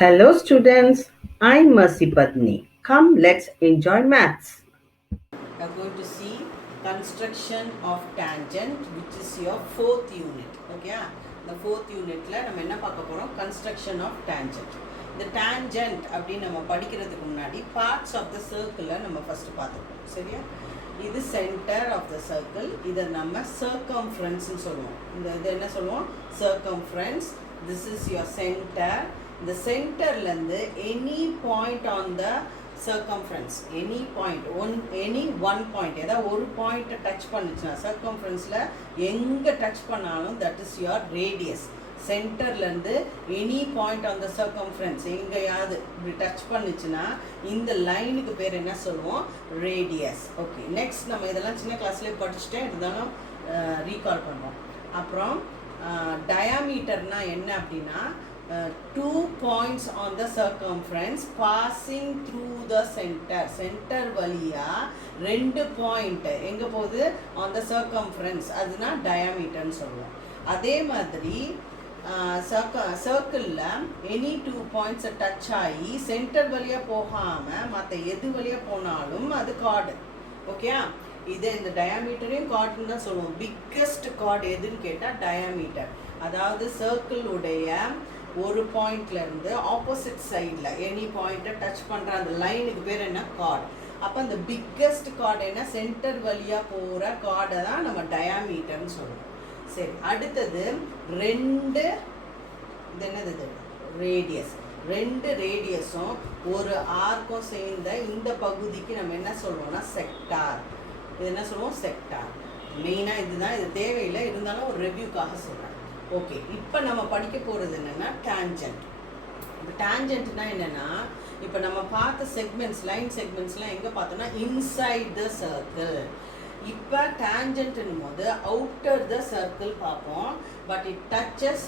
Hello students, I'm Mercy Patni. Come, let's enjoy maths. We are going to see construction of tangent, which is your fourth unit. Okay, the fourth unit la நம்ம என்ன பார்க்க போறோம், construction of tangent. The tangent அப்படின்னு நம்ம படிக்கிறதுக்கு முன்னாடி parts of the circle நம்ம first பார்த்துப்போம். சரியா? இது center of the circle. இதை நம்ம circumference ன்னு சொல்லுவோம். இது என்ன சொல்லுவோம்? Circumference. This is your center. The centerல இருந்து any point on the circumference, any point, any one point, ஏதாவது ஒரு பாயிண்ட் டச் பண்ணுச்சுன்னா சர்க்கம்ஃபரன்ஸில் எங்கே டச் பண்ணாலும் தட் இஸ் யுவர் ரேடியஸ். சென்டர்லேருந்து any point on the circumference எங்கேயாவது இப்படி டச் பண்ணுச்சுன்னா இந்த லைனுக்கு பேர் என்ன சொல்லுவோம்? ரேடியஸ். ஓகே, நெக்ஸ்ட் நம்ம இதெல்லாம் சின்ன கிளாஸ்லேயே படிச்சுட்டேன், இருந்தாலும் ரீகால் பண்ணுறோம். அப்புறம் டயாமீட்டர்னா என்ன அப்படின்னா, 2 points on the circumference passing through the center. Center வழியா 2 point எங்க போகுது? on the circumference. அதுனா diameter ன்னு சொல்லுவோம். அதே மாதிரி சர்க்கிளில் எனி 2 points டச் ஆகி சென்டர் வழியாக போகாமல் மற்ற எது வழியாக போனாலும் அது கார்டு. ஓகேயா? இது இந்த டயாமீட்டரையும் கார்டுன்னு தான் சொல்லுவோம். பிக்கஸ்ட் கார்டு எதுன்னு கேட்டால் டயாமீட்டர். அதாவது சர்க்கிளுடைய ஒரு பாயிண்ட்லேருந்து ஆப்போசிட் சைடில் எனி பாயிண்ட்டை டச் பண்ணுற அந்த லைனுக்கு பேர் என்ன? கார்டு. அப்போ அந்த பிக்கஸ்ட் கார்டு என்ன? சென்டர் வழியாக போகிற கார்டை தான் நம்ம டயாமீட்டர்னு சொல்லுவோம். சரி, அடுத்தது ரெண்டு, இது என்னது? இது ரேடியஸ். ரெண்டு ரேடியஸும் ஒரு ஆர்க்கும் சேர்ந்த இந்த பகுதிக்கு நம்ம என்ன சொல்லுவோம்னா செக்டார். இது என்ன சொல்லுவோம்? செக்டார். மெயினாக இதுதான், இது தேவையில்லை, இருந்தாலும் ஒரு ரிவ்யூக்காக சொல்கிறேன். ஓகே, இப்போ நம்ம படிக்க போகிறது என்னென்னா டேஞ்சன்ட். இப்போ டேஞ்சன்ட்னா என்னென்னா, இப்போ நம்ம பார்த்த செக்மெண்ட்ஸ், லைன் செக்மெண்ட்ஸ்லாம் எங்கே பார்த்தோன்னா இன்சைட் த சர்க்கிள். இப்போ டேஞ்சன்ட்னும் போது அவுட்டர் த சர்க்கிள் பார்ப்போம். But it duchess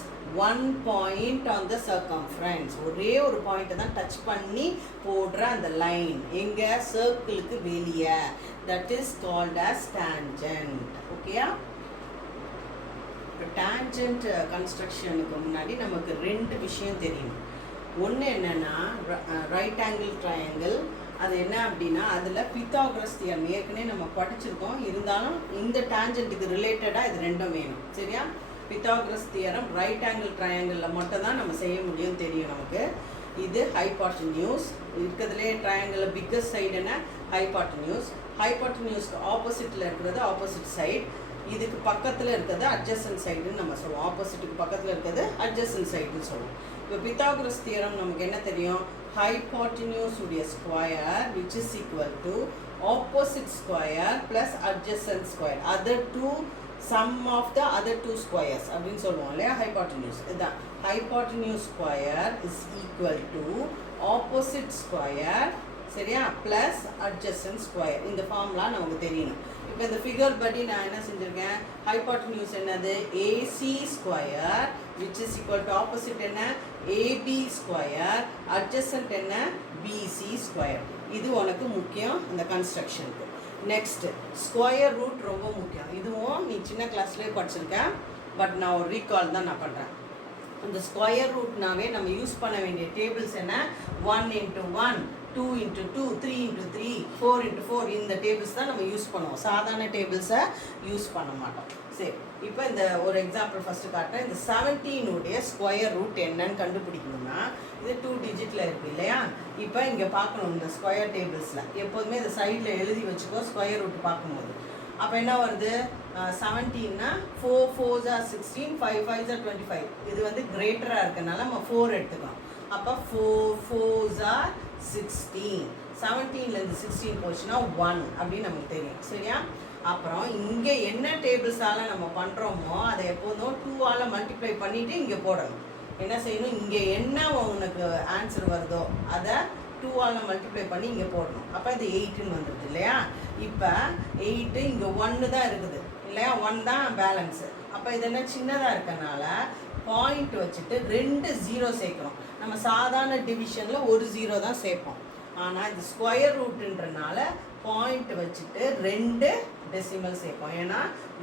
one point on the circumference. ஒரே ஒரு பாயிண்ட்டை தான் டச் பண்ணி போடுற அந்த லைன் எங்கே? சர்க்கிளுக்கு வெளியே. That is called as tangent. ஓகேயா? இப்போ டேஞ்சன்ட் கன்ஸ்ட்ரக்ஷனுக்கு முன்னாடி நமக்கு ரெண்டு விஷயம் தெரியும். ஒன்று என்னென்னா ரைட் ஆங்கிள் ட்ரையாங்கிள். அது என்ன அப்படின்னா, அதில் பித்தாகரஸ் தியரம் ஏற்கனவே நம்ம படிச்சிருக்கோம், இருந்தாலும் இந்த டேஞ்சன்ட்டுக்கு ரிலேட்டடாக இது ரெண்டும் வேணும். சரியா? பித்தாகரஸ் தியரம் ரைட் ஆங்கிள் ட்ரையாங்கிளில் மட்டும் தான் நம்ம செய்ய முடியும், தெரியும் நமக்கு. இது ஹைபாட்டன்யூஸ். இருக்கிறதுலே ட்ரையாங்கிளில் பிக்கஸ்ட் சைடு என்ன? ஹைபாட்டன்யூஸ். ஹைபாட்டன்யூஸ்க்கு ஆப்போசிட்டில் இருக்கிறது ஆப்போசிட் சைடு. இதுக்கு பக்கத்தில் இருக்கிறது அட்ஜசன்ட் சைடுன்னு நம்ம சொல்லுவோம். ஆப்போசிட்டுக்கு பக்கத்தில் இருக்கிறது அட்ஜசன்ட் சைடுன்னு சொல்லுவோம். இப்போ பித்தாகரஸ் தியரம் நமக்கு என்ன தெரியும்? ஹைபாட்டன்யூஸ் உடைய square which is equal to opposite square plus adjacent square, other two sum of the other two squares அப்படின்னு சொல்லுவோம் இல்லையா? ஹைபாட்டன்யூஸ் இதுதான். Hypotenuse square is equal to opposite square, சரியா, ப்ளஸ் அட்ஜசன்ட் ஸ்கொயர். இந்த ஃபார்ம்லாம் நமக்கு தெரியணும். இப்போ இந்த ஃபிகர் படி நான் என்ன செஞ்சுருக்கேன்? ஹைபாட்டன்யூஸ் என்னது? AC square which is equal to opposite என்ன? ஏபி ஸ்கொயர், அட்ஜசன்ட் என்ன? PC square. இது உனக்கு முக்கியம் இந்த கன்ஸ்ட்ரக்ஷனுக்கு. நெக்ஸ்ட் ஸ்கொயர் ரூட் ரொம்ப முக்கியம். இதுவும் நீ சின்ன கிளாஸ்லேயே படிச்சிருக்கேன், பட் நான் ஒரு ரீகால் தான் நான் பண்ணுறேன். இந்த ஸ்கொயர் ரூட்னாவே நம்ம யூஸ் பண்ண வேண்டிய டேபிள்ஸ் என்ன? 1 into 1, 2 into 2, 3 into 3, 4 into 4. இந்த டேபிள்ஸ் தான் நம்ம யூஸ் பண்ணுவோம். சாதாரண டேபிள்ஸை யூஸ் பண்ண மாட்டோம். சரி, இப்போ இந்த ஒரு எக்ஸாம்பிள் ஃபஸ்ட்டு காட்டுறேன். இந்த 17 ஸ்கொயர் ரூட் என்னன்னு கண்டுபிடிக்கணும்னா, இது 2 டிஜிட்டில் இருக்குது இல்லையா? இப்போ இங்கே பார்க்கணும் இந்த ஸ்கொயர் டேபிள்ஸில். எப்போதுமே இந்த சைடில் எழுதி வச்சுக்கோ ஸ்கொயர் ரூட் பார்க்கும்போது. அப்போ என்ன வருது? 17னா 4 4s are 16, 5 5s are 25. இது வந்து கிரேட்டராக இருக்கனால நம்ம 4 எடுத்துக்கலாம். அப்போ 4 4s are 16. 17லேருந்து 16 போச்சுன்னா 1 அப்படின்னு நமக்கு தெரியும். சரியா? அப்புறம் இங்கே என்ன டேபிள்ஸால் நம்ம பண்ணுறோமோ அதை எப்போதும் 2ஆல் மல்டிப்ளை பண்ணிவிட்டு இங்கே போடணும். என்ன செய்யணும்? இங்கே என்ன உனக்கு ஆன்சர் வருதோ அதை 2ஆல் மல்டிப்ளை பண்ணி இங்கே போடணும். அப்போ இது 8ன்னு வந்துடுது இல்லையா? இப்போ 8 இங்கே 1 தான் இருக்குது இல்லையா? 1 தான் பேலன்ஸு. அப்போ இது என்ன? சின்னதாக இருக்கனால பாயிண்ட் வச்சுட்டு 2 0 சேர்க்கணும். நம்ம சாதாரண டிவிஷனில் ஒரு 0 தான் சேர்ப்போம். ஆனால் இது ஸ்கொயர் ரூட்டுன்றனால பாயிண்ட் வச்சுட்டு 2 டெசிமல் சேர்ப்போம். ஏன்னா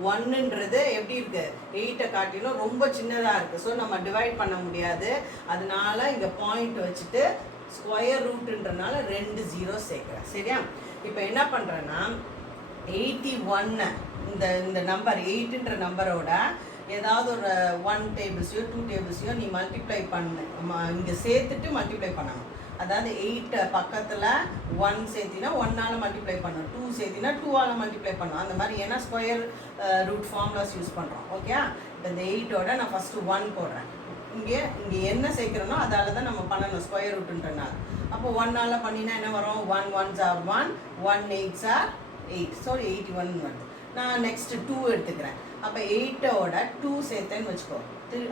1ன்றது எப்படி இருக்குது, 8 காட்டிலும் ரொம்ப சின்னதாக இருக்குது. ஸோ நம்ம டிவைட் பண்ண முடியாது. அதனால இங்கே பாயிண்ட் வச்சுட்டு ஸ்கொயர் ரூட்டுன்றனால 2 0 சேர்க்குறேன். சரியா? இப்போ என்ன பண்ணுறேன்னா 81 இந்த நம்பர் 8ன்ற நம்பரோட ஏதாவது ஒரு 1 டேபிள்ஸையோ 2 டேபிள்ஸையோ நீ மல்டிப்ளை பண்ணு, இங்கே சேர்த்துட்டு மல்டிப்ளை பண்ணணும். அதாவது 8 பக்கத்தில் 1 சேர்த்தினா 1ஆல் மல்டிப்ளை பண்ணணும், 2 சேர்த்தினா 2ஆல் மல்டிப்ளை பண்ணணும். அந்த மாதிரி ஏன்னா ஸ்கொயர் ரூட் ஃபார்முலாஸ் யூஸ் பண்ணுறோம். ஓகே? இப்போ இந்த 8ஓட நான் ஃபஸ்ட்டு 1 போடுறேன். இங்கே என்ன சேர்க்குறனோ அதால் தான் நம்ம பண்ணணும் ஸ்கொயர் ரூட்டுன்றனால. அப்போ 1ஆல் பண்ணினா என்ன வரும், 1 1s are 1, 1 8s are 8. So 81 வருது. நான் நெக்ஸ்ட்டு 2 எடுத்துக்கிறேன். அப்போ 8ஓட 2 சேர்த்தேன்னு வச்சுக்கோ,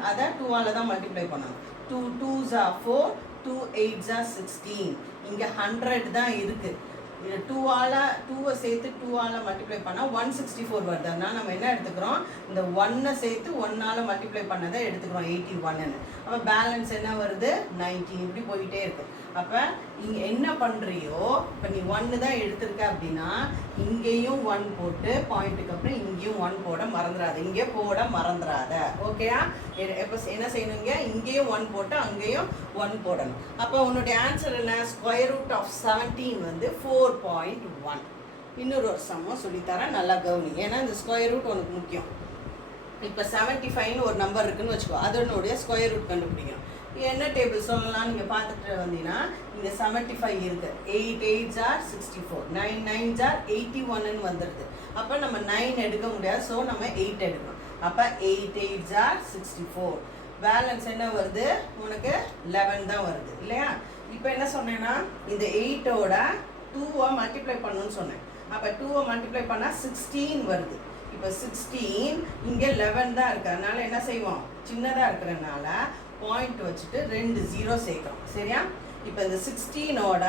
அதை 2ஆல் தான் மல்டிப்ளை பண்ணணும். 2 2s are 4, 2 8s are 16. இங்கே 100 தான் இருக்குது. 2வை சேர்த்து 2ஆல் மல்டிப்ளை பண்ணால் 164 வருது. அதனால் நம்ம என்ன எடுத்துக்கிறோம், இந்த 1 சேர்த்து 1ஆல் மல்டிப்ளை பண்ணதை எடுத்துக்கிறோம் 81ன்னு. அப்போ பேலன்ஸ் என்ன வருது, 19. இப்படி போயிட்டே இருக்குது. அப்போ இங்கே என்ன பண்ணுறியோ, இப்போ நீ 1 தான் எடுத்திருக்க அப்படின்னா இங்கேயும் 1 போட்டு பாயிண்ட்டுக்கு அப்புறம் இங்கேயும் 1 போட மறந்துடாத, இங்கே போட மறந்துடாத. ஓகேயா? இப்போ என்ன செய்யணுங்க, இங்கேயும் 1 போட்டு அங்கேயும் 1 போடணும். அப்போ உன்னுடைய ஆன்சர் என்ன, ஸ்கொயர் ரூட் ஆஃப் 17 வந்து 4.1. இன்னொரு ஒரு சம்மம் சொல்லித்தரேன், நல்லா கவனி. ஏன்னா இந்த ஸ்கொயர் ரூட் உனக்கு முக்கியம். இப்போ 75ன்னு ஒரு நம்பர் இருக்குதுன்னு வச்சுக்கோ, அதனுடைய ஸ்கொயர் ரூட் கண்டுபிடிக்கணும். என்ன டேபிள் சொல்லலாம் நீங்கள் பார்த்துட்டு வந்தீங்கன்னா இங்கே 75 இருக்குது. 8 8s are 64, 9 9s are 81ன்னு வந்துடுது. அப்போ நம்ம 9 எடுக்க முடியாது, ஸோ நம்ம 8 எடுக்கணும். அப்போ 8 8s are 64. பேலன்ஸ் என்ன வருது உனக்கு, 11 தான் வருது இல்லையா? இப்போ என்ன சொன்னேன்னா இந்த 8ஓட 2வை மல்டிப்ளை பண்ணணும்னு சொன்னேன். அப்போ 2வை மல்டிப்ளை பண்ணால் 16 வருது. இப்போ 16 இங்கே 11 தான் இருக்குது. அதனால என்ன செய்வோம், சின்னதாக இருக்கிறதுனால பாயிண்ட் வச்சுட்டு 2 0 சேர்க்குறோம். சரியா? இப்போ இந்த 16ஓட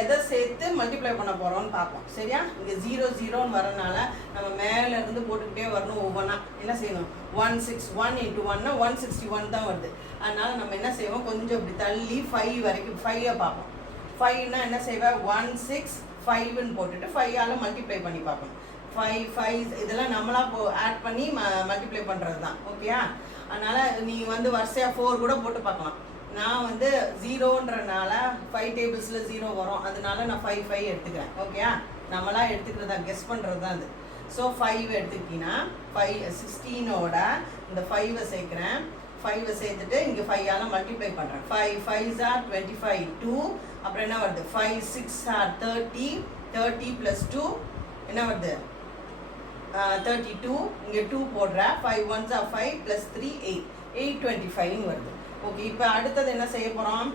எதை சேர்த்து மல்டிப்ளை பண்ண போகிறோம்னு பார்ப்போம். சரியா? இங்கே 0 0ன்னு வரனால நம்ம மேலேருந்து போட்டுக்கிட்டே வரணும். ஒவ்வொன்றா என்ன செய்யணும், 161 × 1னா 161 தான் வருது. அதனால் நம்ம என்ன செய்வோம், கொஞ்சம் இப்படி தள்ளி 5 வரைக்கும் 5ஐ பார்ப்போம். 5னா என்ன செய்வேன், 165ன்னு போட்டுட்டு 5ஆல் மல்டிப்ளை பண்ணி பார்ப்போம். 5 5 இதெல்லாம் நம்மளாக ஆட் பண்ணி மல்டிப்ளை பண்ணுறது தான். ஓகேயா? அதனால் நீ வந்து வரிசையாக 4 கூட போட்டு பார்க்கலாம். நான் வந்து 0ன்றனால 5 டேபிள்ஸில் 0 வரும், அதனால நான் 5 5 எடுத்துக்கிறேன். ஓகேயா? நம்மளாக எடுத்துக்கிறது தான், கெஸ் பண்ணுறது தான் அது. ஸோ 5 எடுத்துக்கிட்டிங்கன்னா 16ஓட இந்த 5வை சேர்க்குறேன். 5வை சேர்த்துட்டு இங்கே 5ஆல் மல்டிப்ளை பண்ணுறேன். 5 5s are 25, 2. அப்புறம் என்ன வருது, 5 6 are 30, 30 + 2 என்ன வருது, 32. இங்கே 2 போடுற, 5 1s are 5 + 3 8, 825 வருது. ஓகே, இப்போ அடுத்தது என்ன செய்ய போகிறோம்,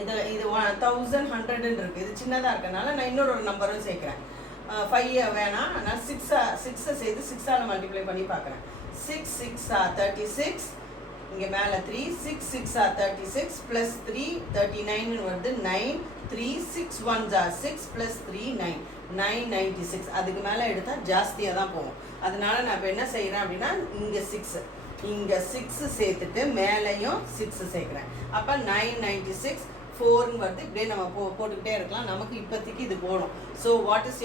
இது 1100 இருக்குது. இது சின்னதாக இருக்கனால நான் இன்னொரு நம்பரும் சேர்க்குறேன். 5 வேணாம், நான் 6 சேர்த்து 6ஆல் மல்டிப்ளை பண்ணி பார்க்குறேன். 6 6 are 36, இங்கே மேலே 3, 6 6 are 36 + 3 39 வருது. 9 3 6 1s are 6 + 3 9 996. அதுக்கு மேலே எடுத்தால் ஜாஸ்தியாக தான் போகும். அதனால நான் இப்போ என்ன செய்கிறேன் அப்படின்னா இங்கே 6 சேர்த்துட்டு மேலேயும் 6 சேர்க்குறேன். அப்போ 996 4ன்னு வருது. இப்படியே நம்ம போட்டுக்கிட்டே இருக்கலாம். நமக்கு இப்போதைக்கு இது போடும். So what is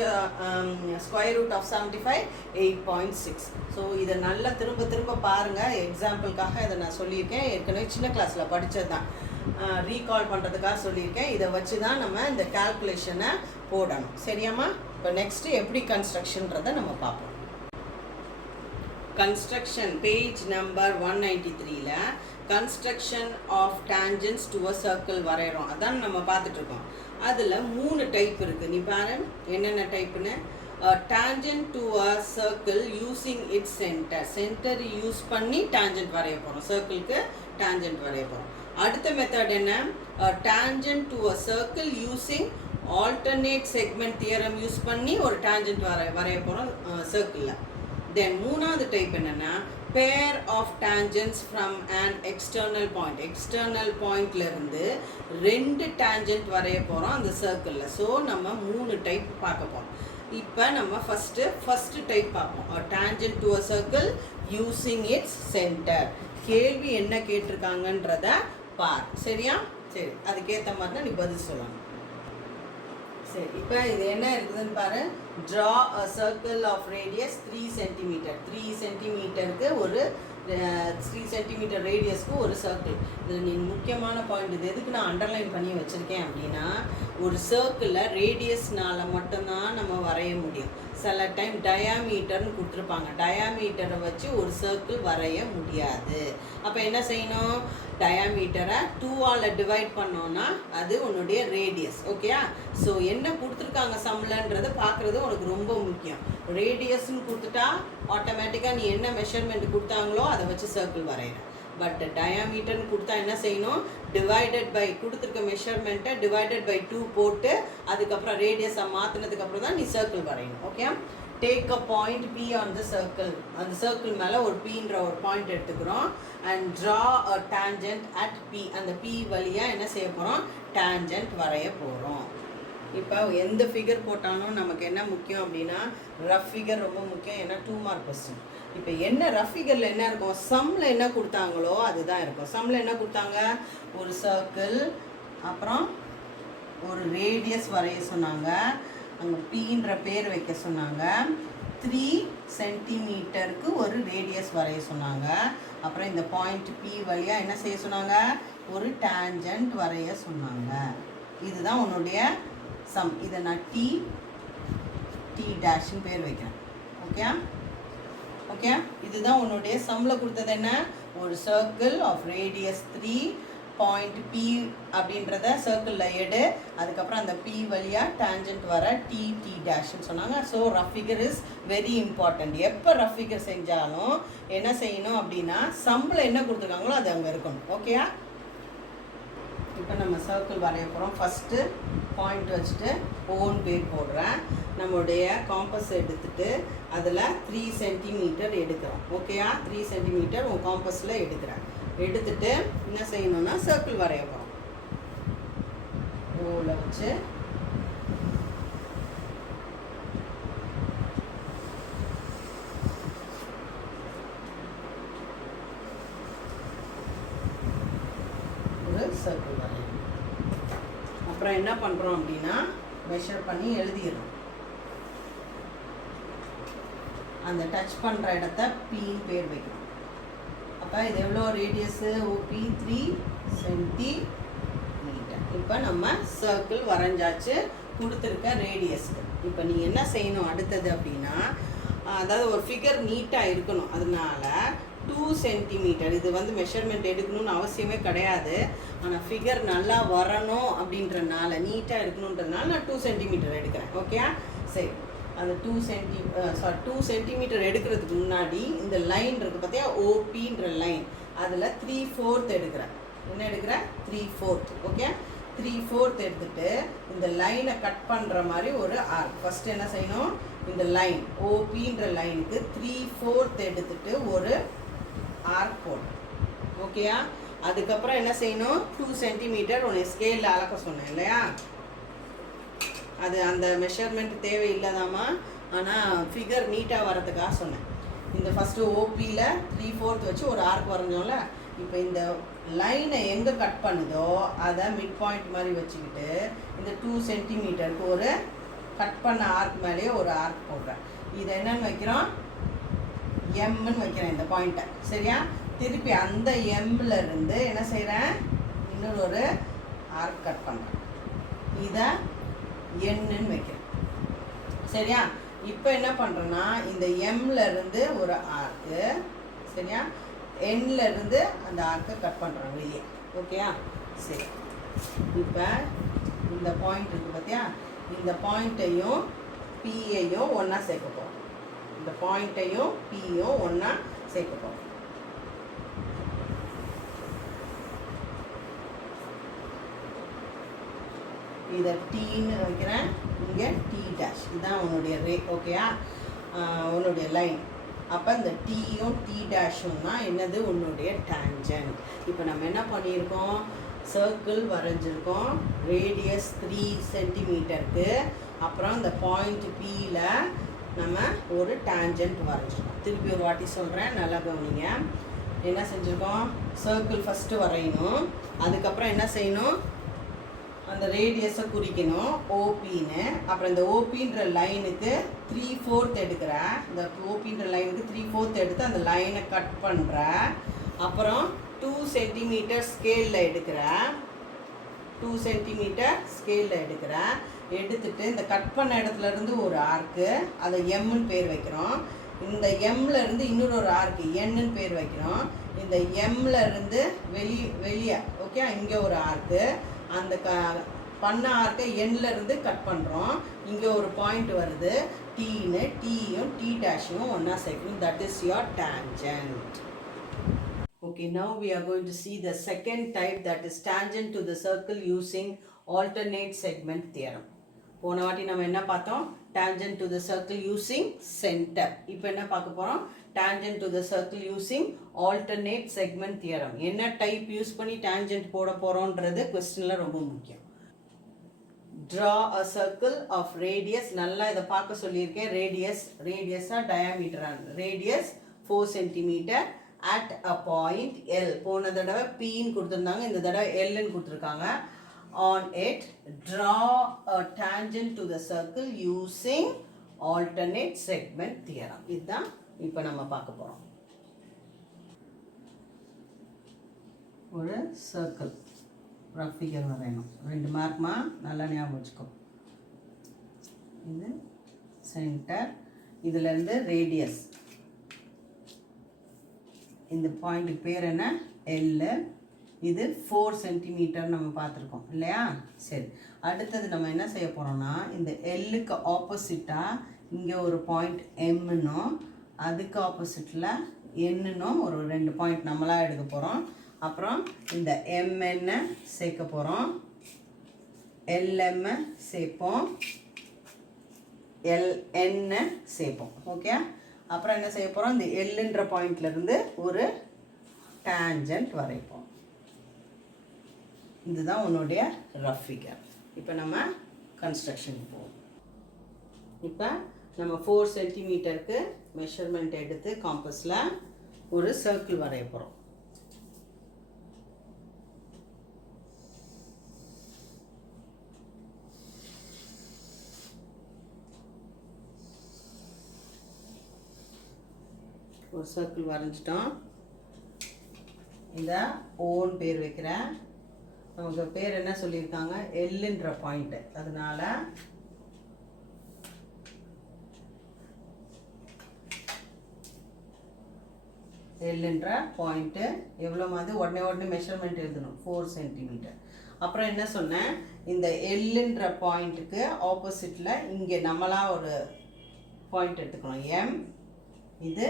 square root of 75? 8.6. So இதை நல்லா திரும்ப திரும்ப பாருங்கள். எக்ஸாம்பிளுக்காக இதை நான் சொல்லியிருக்கேன். ஏற்கனவே சின்ன கிளாஸில் படித்தது தான், ரீகால் பண்ணுறதுக்காக சொல்லியிருக்கேன். இதை வச்சு தான் நம்ம இந்த கால்குலேஷனை போடணும். சரியாம்மா? இப்போ நெக்ஸ்ட்டு எப்படி கன்ஸ்ட்ரக்ஷன்றதை நம்ம பார்ப்போம். கன்ஸ்ட்ரக்ஷன் பேஜ் நம்பர் 193ல construction of tangents to a circle வரைகிறோம். அதான் நம்ம பார்த்துட்ருக்கோம். அதில் 3 டைப் இருக்குது. நீ பாரு என்னென்ன டைப்புன்னு. Tangent to a circle using its centre use பண்ணி டேஞ்சன்ட் வரைய போகிறோம். சர்க்கிளுக்கு டேஞ்சன்ட் வரைய போகிறோம். அடுத்த மெத்தட் என்ன, tangent to a circle using alternate segment theorem use பண்ணி ஒரு டேஞ்சன்ட் வரைய போகிறோம் சர்க்கிளில். தென் மூணாவது டைப் என்னென்னா pair of tangents from and external point. External பாயிண்ட்லேருந்து 2 டேஞ்சன்ட் வரைய போகிறோம் அந்த சர்க்கிளில். ஸோ நம்ம 3 டைப் பார்க்க போகிறோம். இப்போ நம்ம ஃபஸ்ட்டு டைப் பார்ப்போம். Tangent to a circle using its centre. கேள்வி என்ன கேட்டிருக்காங்கன்றத பார். சரியா? சரி, அதுக்கேற்ற மாதிரி தான் நீ பதில் சொல்லணும். சரி, இப்போ இது என்ன இருக்குதுன்னு பாரு. Draw a circle of radius 3 centimetre. 3 சென்டிமீட்டருக்கு ஒரு 3 சென்டிமீட்டர் ரேடியஸ்க்கு ஒரு சர்க்கிள். இதில் நீ முக்கியமான பாயிண்ட் இது எதுக்கு நான் அண்டர்லைன் பண்ணி வச்சுருக்கேன் அப்படின்னா, ஒரு சர்க்கிளில் ரேடியஸ்னால் மட்டும்தான் நம்ம வரைய முடியும். சில டைம் டயாமீட்டர்னு கொடுத்துருப்பாங்க. டயாமீட்டரை வச்சு ஒரு சர்க்கிள் வரைய முடியாது. அப்போ என்ன செய்யணும்? டயாமீட்டரை 2ஆல் டிவைட் பண்ணோன்னா அது உன்னுடைய ரேடியஸ். ஓகேயா? ஸோ என்ன கொடுத்துருக்காங்க சம்லன்றதை பார்க்குறது உனக்கு ரொம்ப முக்கியம். ரேடியஸ்ன்னு கொடுத்துட்டா ஆட்டோமேட்டிக்காக நீ என்ன மெஷர்மெண்ட் கொடுத்தாங்களோ அதை வச்சு சர்க்கிள் வரைகிறேன். பட் டயாமீட்டர்னு கொடுத்தா என்ன செய்யணும்? டிவைடட் பை கொடுத்துருக்க மெஷர்மெண்ட்டை டிவைடட் பை 2 போட்டு அதுக்கப்புறம் ரேடியஸை மாற்றினதுக்கப்புறம் தான் நீ சர்க்கிள் வரையணும். Okay? Take a point P on the circle. அந்த சர்க்கிள் மேலே ஒரு பீன்ற ஒரு பாயிண்ட் எடுத்துக்கிறோம். And draw a tangent at P. அந்த பி வழியாக என்ன செய்ய போகிறோம்? டேஞ்சன்ட் வரைய போகிறோம். இப்போ எந்த ஃபிகர் போட்டாலும் நமக்கு என்ன முக்கியம் அப்படின்னா, ரஃப் ஃபிகர் ரொம்ப முக்கியம். ஏன்னா 2 மார்க் கொஸ்டின். இப்போ என்ன ரஃப் ஃபிகரில் என்ன இருக்கும்? சம்மில் என்ன கொடுத்தாங்களோ அதுதான் இருக்கும். சம்மில் என்ன கொடுத்தாங்க? ஒரு சர்க்கிள், அப்புறம் ஒரு ரேடியஸ் வரைய சொன்னாங்க, அங்கே பீன்ற பேர் வைக்க சொன்னாங்க, 3 சென்டிமீட்டருக்கு ஒரு ரேடியஸ் வரைய சொன்னாங்க, அப்புறம் இந்த பாயிண்ட் பி வழியாக என்ன செய்ய சொன்னாங்க? ஒரு டேஞ்சன்ட் வரைய சொன்னாங்க. இதுதான் உன்னுடைய சம். இதை நான் டி டேஷ்னு பேர் வைக்கிறேன். ஓகே? ஓகே, இதுதான் உன்னுடைய சம்மில் கொடுத்தது. என்ன? ஒரு circle of radius 3, point P அப்படின்றத சர்க்கிளில் எடு, அதுக்கப்புறம் அந்த பி வழியாக டேஞ்சன்ட் வர டி டேஷ்னு சொன்னாங்க. So rough figure is very important. எப்போ ரஃப் ஃபிகர் செஞ்சாலும் என்ன செய்யணும் அப்படின்னா, சம்மில் என்ன கொடுத்துருக்காங்களோ அது அங்கே இருக்கணும். ஓகேயா? இப்போ நம்ம சர்க்கிள் வரைய போகிறோம். ஃபஸ்ட்டு பாயிண்ட் வச்சுட்டு ஓன் பேர் போடுறேன். நம்மளுடைய காம்பஸ் எடுத்துகிட்டு அதில் 3 சென்டிமீட்டர் எடுக்கிறோம். ஓகேயா? 3 சென்டிமீட்டர் உன் காம்பஸில் எடுக்கிறேன். எடுத்துகிட்டு என்ன செய்யணும்னா சர்க்கிள் வரைய போகிறோம். ஓவில் வச்சு ஒரு சர்க்கிள் வரையணும். அப்புறம் என்ன பண்ணுறோம் அப்படின்னா, மெஷர் பண்ணி எழுதிடுறோம். அந்த டச் பண்ணுற இடத்த பின்னு பேர் வைக்கணும். அப்போ இது எவ்வளோ ரேடியஸு? OP 3 centimetre. இப்போ நம்ம சர்க்கிள் வரைஞ்சாச்சு கொடுத்துருக்க ரேடியஸ்க்கு. இப்போ நீ என்ன செய்யணும் அடுத்தது அப்படின்னா, அதாவது ஒரு ஃபிகர் நீட்டாக இருக்கணும். அதனால 2 சென்டிமீட்டர், இது வந்து மெஷர்மெண்ட் எடுக்கணும்னு அவசியமே கிடையாது. ஆனால் ஃபிகர் நல்லா வரணும் அப்படின்றனால, நீட்டாக இருக்கணுன்றதுனால நான் 2 சென்டிமீட்டர் எடுக்கிறேன். ஓகே? சரி, அந்த 2 சென்டிமீட்டர் எடுக்கிறதுக்கு முன்னாடி இந்த லைன் இருக்குது பார்த்தியா, ஓபின்ற லைன், அதில் 3/4 எடுக்கிறேன். என்ன எடுக்கிறேன்? 3/4. ஓகே? 3/4 எடுத்துகிட்டு இந்த லைனை கட் பண்ணுற மாதிரி ஒரு ஆர்க். ஃபஸ்ட்டு என்ன செய்யணும்? இந்த லைன் ஓபின்ற லைனுக்கு 3/4 எடுத்துகிட்டு ஒரு ஆர்க் போடணும். ஓகேயா? அதுக்கப்புறம் என்ன செய்யணும்? 2 சென்டிமீட்டர் உன்னை ஸ்கேலில் அளக்க சொன்னேன் இல்லையா? அது அந்த மெஷர்மெண்ட் தேவையில்லைதாம்மா, ஆனால் ஃபிகர் நீட்டாக வரதுக்காக சொன்னேன். இந்த ஃபஸ்ட்டு ஓபியில் 3/4 வச்சு ஒரு ஆர்க் வரைஞ்சோம்ல. இப்போ இந்த லைனை எங்கே கட் பண்ணுதோ அதை மிட் பாயிண்ட் மாதிரி வச்சுக்கிட்டு இந்த 2 சென்டிமீட்டருக்கு ஒரு கட் பண்ண ஆர்க் மேலேயே ஒரு ஆர்க் போடுறேன். இதை என்னன்னு வைக்கிறோம்? எம்னு வைக்கிறேன் இந்த பாயிண்ட்டை. சரியா? திருப்பி அந்த எம்மில் இருந்து என்ன செய்கிறேன்? இன்னொரு ஒரு ஆர்க் கட் பண்ணுறேன். இதை எண்ணுன்னு வைக்கிறேன். சரியா? இப்போ என்ன பண்ணுறேன்னா, இந்த எம்மில் இருந்து ஒரு ஆர்க்கு, சரியா, எண்ணில் இருந்து அந்த ஆர்க்கை கட் பண்ணுறோம் வெளியே. ஓகேயா? சரி, இப்போ இந்த பாயிண்ட் இருக்குது பார்த்தியா, இந்த பாயிண்ட்டையும் பியையும் ஒன்றா சேர்க்க போகிறோம். இந்த பாயிண்ட்டையும் பியும் ஒன்றா சேர்க்க போகிறோம். இதை டீன்னு வைக்கிறேன், இங்கே டி டேஷ். இதுதான் உன்னுடைய ரே. ஓகேயா? உன்னுடைய லைன். அப்போ இந்த டீயும் டி டேஷும் தான் என்னது? உன்னுடைய டேஞ்சன்ட். இப்போ நம்ம என்ன பண்ணியிருக்கோம்? சர்க்கிள் வரைஞ்சிருக்கோம், ரேடியஸ் 3 சென்டிமீட்டருக்கு. அப்புறம் இந்த பாயிண்ட் பியில் நம்ம ஒரு டேஞ்சன்ட் வரைஞ்சிருக்கோம். திருப்பி ஒரு வாட்டி சொல்கிறேன், நல்லா கவனிங்க. என்ன செஞ்சுருக்கோம்? சர்க்கிள் ஃபஸ்ட்டு வரையணும். அதுக்கப்புறம் என்ன செய்யணும்? அந்த ரேடியஸை குறிக்கணும் ஓபின்னு. அப்புறம் இந்த ஓபின்ற லைனுக்கு 3/4 எடுக்கிறேன். இந்த ஓபின்ற லைனுக்கு 3/4 எடுத்து அந்த லைனை கட் பண்ணுறேன். அப்புறம் 2 சென்டிமீட்டர் ஸ்கேலில் எடுக்கிறேன். 2 சென்டிமீட்டர் ஸ்கேலில் எடுக்கிறேன். எடுத்துட்டு இந்த கட் பண்ண இடத்துல இருந்து ஒரு ஆர்க்கு, அதை எம்னு பேர் வைக்கிறோம். இந்த எம்ல இருந்து இன்னொரு ஒரு ஆர்க்கு என்னன்னு பேர் வைக்கிறோம். இந்த எம்ல இருந்து வெளியே ஓகே இங்கே ஒரு ஆர்க்கு, அந்த பண்ண ஆர்க்கை எண்ணில் இருந்து கட் பண்ணுறோம். இங்கே ஒரு பாயிண்ட் வருது டீன்னு, டீயும் டி டேஷும் ஒன்றா சேர்க்கணும். That is your tangent. Okay, now we are going to see the second type, that is tangent to the circle using alternate segment theorem. போன வாட்டி நம்ம என்ன பார்த்தோம்? tangent to the circle using center. இப்போ என்ன பார்க்க போகிறோம்? tangent to the circle using alternate segment theorem. என்ன டைப் யூஸ் பண்ணி tangent போட போகிறோன்றது கொஸ்டினில் ரொம்ப முக்கியம். draw a circle of radius. நல்லா இதை பார்க்க சொல்லியிருக்கேன். ரேடியஸாக டயாமீட்டரான radius 4 centimetre at a point L. போன தடவை Pன்னு கொடுத்துருந்தாங்க, இந்த தடவை Lன்னு கொடுத்துருக்காங்க. On it, draw a tangent to the circle using alternate segment theorem. இதுதான் இப்போ நம்ம பார்க்க போகிறோம். ஒரு சர்க்கிள் ரஃப் ஃபிகர் வரையணும். 2 மார்க்மா நல்லா ஞாபகம் வச்சுக்கோ. இது சென்டர், இதுலேருந்து ரேடியஸ், இந்த பாயிண்ட்டுக்கு பேர் என்ன? எல்லு. இது 4 சென்டிமீட்டர் நம்ம பார்த்துருக்கோம் இல்லையா? சரி, அடுத்தது நம்ம என்ன செய்ய போகிறோம்னா, இந்த எல்லுக்கு ஆப்போசிட்டாக இங்கே ஒரு பாயிண்ட் எம்னும் அதுக்கு ஆப்போசிட்டில் என்னும் ஒரு 2 பாயிண்ட் நம்மளாக எடுக்க போகிறோம். அப்புறம் இந்த எம்என்னை சேர்க்க போகிறோம், எல்எம்மை சேர்ப்போம், எல்என்னை சேர்ப்போம். ஓகே, அப்புறம் என்ன செய்ய போகிறோம்? இந்த எல்லுன்ற பாயிண்ட்லேருந்து ஒரு டேஞ்சன்ட் வரைப்போம். இதுதான் உன்னுடைய ரஃப் ஃபிகர். இப்போ நம்ம கன்ஸ்ட்ரக்ஷன் போவோம். இப்போ நம்ம 4 சென்டிமீட்டருக்கு மெஷர்மெண்ட் எடுத்து காம்பஸில் ஒரு சர்க்கிள் வரைய போகிறோம். ஒரு சர்க்கிள் வரைஞ்சிட்டோம். இந்த ஓன் பேர் வைக்கிறேன். நமக்கு பேர் என்ன சொல்லியிருக்காங்க? எல்லுன்ற பாயிண்ட்டு. அதனால எல்லுன்ற பாயிண்ட்டு எவ்வளோ மாதிரி உடனே மெஷர்மெண்ட் எழுதணும், 4 சென்டிமீட்டர். அப்புறம் என்ன சொன்னேன்? இந்த எல்லுன்ற பாயிண்ட்டுக்கு ஆப்போசிட்டில் இங்கே நம்மளாக ஒரு பாயிண்ட் எடுத்துக்கணும், எம், இது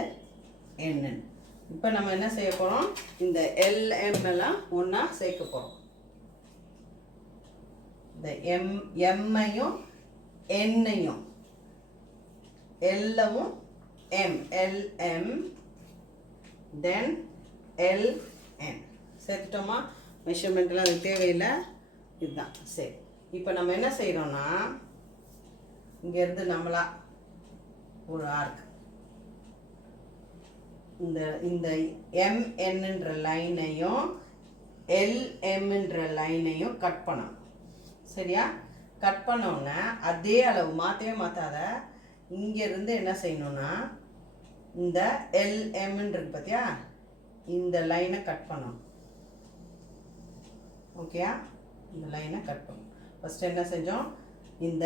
என்னு. இப்போ நம்ம என்ன செய்ய போகிறோம்? இந்த எல்எம் எல்லாம் ஒன்றா சேர்க்க போகிறோம். இந்த எம்மையும் என்னையும், எல்லவும் எம், எல்எம் தென் எல்என் சேர்த்துட்டோமா? மெஷர்மெண்ட்லாம் அது தேவையில்லை, இதுதான். சரி, இப்போ நம்ம என்ன செய்கிறோன்னா, இங்கேருந்து நம்மளா ஒரு ஆர்க், இந்த எம்என்ன்ற லைனையும் எல்எம்ன்ற லைனையும் கட் பண்ணணும். சரியா? கட் பண்ணோன்னே அதே அளவு மாற்றவே மாற்றாத, இங்கேருந்து என்ன செய்யணும்னா இந்த எல்எம்ன்றது பார்த்தியா, இந்த லைனை கட் பண்ணணும். ஓகேயா? இந்த லைனை கட் பண்ணணும். ஃபஸ்ட்டு என்ன செஞ்சோம்? இந்த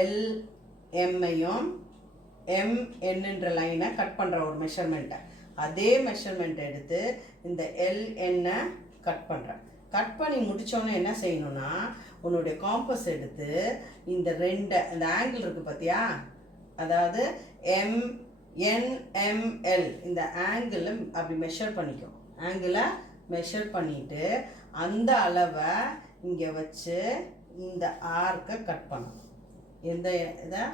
எல்எம்ஐயும் எம்என்ன்ற லைனை கட் பண்ணுற ஒரு மெஷர்மெண்ட்டை, அதே மெஷர்மெண்ட் எடுத்து இந்த எல்என்னை கட் பண்ணுறேன். கட் பண்ணி முடித்தோன்னே என்ன செய்யணும்னா, உன்னுடைய காம்பஸ் எடுத்து இந்த இந்த ஆங்கிள் இருக்குது பார்த்தியா, அதாவது எம்என்எம்எல் இந்த ஆங்கிள் அப்படி மெஷர் பண்ணிக்கும். ஆங்கிளை மெஷர் பண்ணிவிட்டு அந்த அளவை இங்கே வச்சு இந்த ஆர்க்கை கட் பண்ணணும். எந்த இதை?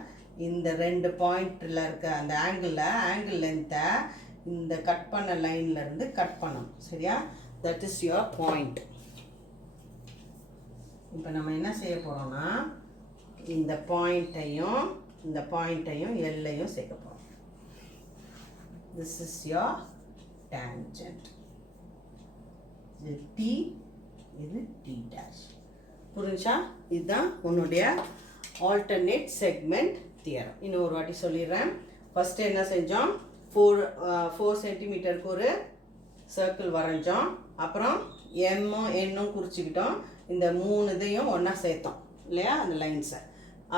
இந்த 2 பாயிண்டில் இருக்க அந்த ஆங்கிள் லென்த்தை இந்த கட் பண்ண லைன்லேருந்து கட் பண்ணணும். சரியா? That is your point. இப்போ நம்ம என்ன செய்ய போகிறோம்னா, இந்த பாயிண்ட்டையும் எல்லையும் சேர்க்க போகிறோம். This is your tangent. இது டி, இது டி டேஷ். புரிஞ்சா? இதுதான் உன்னுடைய ஆல்டர்னேட் செக்மெண்ட் தியரம். இன்னொரு வாட்டி சொல்லிடுறேன். ஃபஸ்ட்டு என்ன செஞ்சோம், 4 சென்டிமீட்டருக்கு ஒரு சர்க்கிள் வரைஞ்சோம். அப்புறம் எம்மும் என்னும் குறிச்சிக்கிட்டோம். இந்த 3 இதையும் ஒன்றா சேர்த்தோம் இல்லையா, அந்த லைன்ஸை.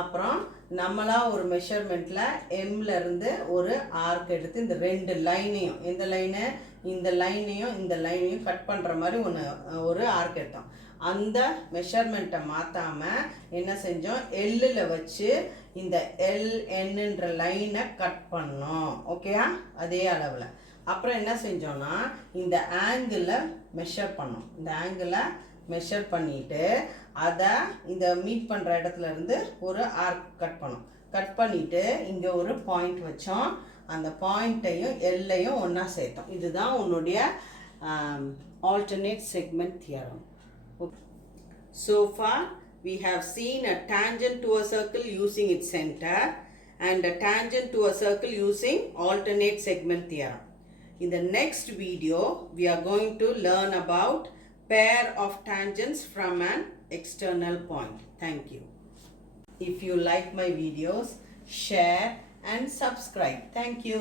அப்புறம் நம்மளாக ஒரு மெஷர்மெண்ட்டில் எம்லேருந்து ஒரு ஆர்க் எடுத்து இந்த 2 லைனையும், எந்த லைனு, இந்த லைனையும் கட் பண்ணுற மாதிரி ஒரு ஆர்க் எடுத்தோம். அந்த மெஷர்மெண்ட்டை மாற்றாமல் என்ன செஞ்சோம், எல்லில் வச்சு இந்த எல்என்ன்ற லைனை கட் பண்ணோம். ஓகேயா, அதே அளவில். அப்புறம் என்ன செஞ்சோன்னா இந்த ஆங்கிளை மெஷர் பண்ணோம். இந்த ஆங்கிளை மெஷர் பண்ணிவிட்டு அதை இந்த மீட் பண்ணுற இடத்துல இருந்து ஒரு ஆர்க் கட் பண்ணோம். கட் பண்ணிவிட்டு இங்கே ஒரு பாயிண்ட் வச்சோம். அந்த பாயிண்ட்டையும் எல்லையும் ஒன்றா சேர்த்தோம். இதுதான் உன்னுடைய alternate segment theorem. So far we have seen a tangent to a circle using its center and a tangent to a circle using alternate segment theorem. In the next video we are going to learn about pair of tangents from an external point. Thank you. If you like my videos, share and subscribe. Thank you.